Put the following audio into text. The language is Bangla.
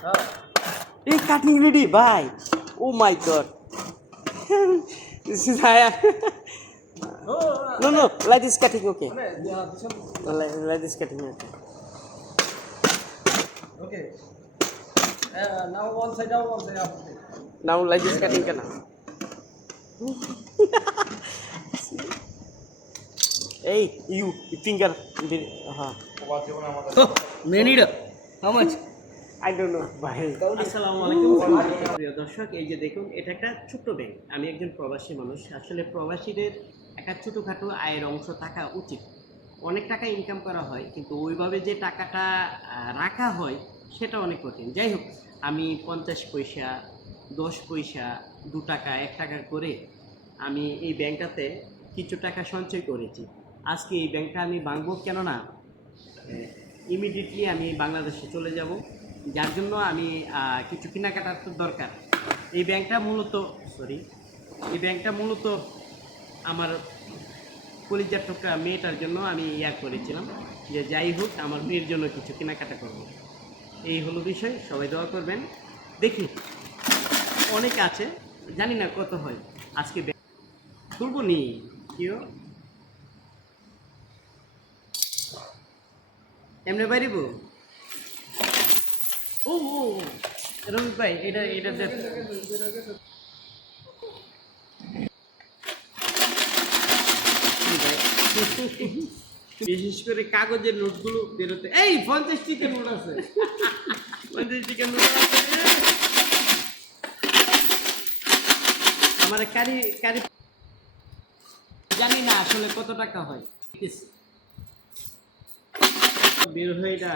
Hey, cutting ready, bye. Oh my god. this is higher. no, no, like this cutting, okay. Like, like this cutting, okay. Okay. Uh, now one side out, one side out. Now like this cutting ka na. hey, you, finger. Uh-huh. Minute. How much? Bye. আসসালামু আলাইকুম। প্রিয় দর্শক এই যে দেখুন এটা একটা ছোট্ট ব্যাংক। আমি একজন প্রবাসী মানুষ। আসলে প্রবাসীদের একটা ছোটোখাটো আয়ের অংশ থাকা উচিত। অনেক টাকা ইনকাম করা হয় কিন্তু ওইভাবে যে টাকাটা রাখা হয় সেটা অনেক কঠিন। যাই হোক আমি পঞ্চাশ পয়সা দশ পয়সা দু টাকা এক টাকা করে আমি এই ব্যাংকটাতে কিছু টাকা সঞ্চয় করেছি। আজকে এই ব্যাংকটা আমি ভাঙবো কেননা ইমিডিয়েটলি আমি বাংলাদেশে চলে যাব। যার জন্য আমি কিছু কেনাকাটার তো দরকার। এই ব্যাংকটা মূলত সরি এই ব্যাংকটা মূলত আমার কলিজার টুকরা মেয়েটার জন্য আমি ইয়া করেছিলাম যে যাই হোক, আমার মেয়ের জন্য কিছু কেনাকাটা করব। এই হলো বিষয়, সবাই দোয়া করবেন। দেখি, অনেক আছে, জানি না কত হয়। আজকে তুলবো নি? কিও? এমনি বাইরিব ও, ভাই এটা এটা দেখ। বিশেষ করে কাগজের নোটগুলো বেরোতে এই পঞ্চাশ টিকা নোট আছে। পঞ্চাশ টিকা নোট আছে। আমার কারি কারি জানি না আসলে কত টাকা হয়। বের হয়ে এটা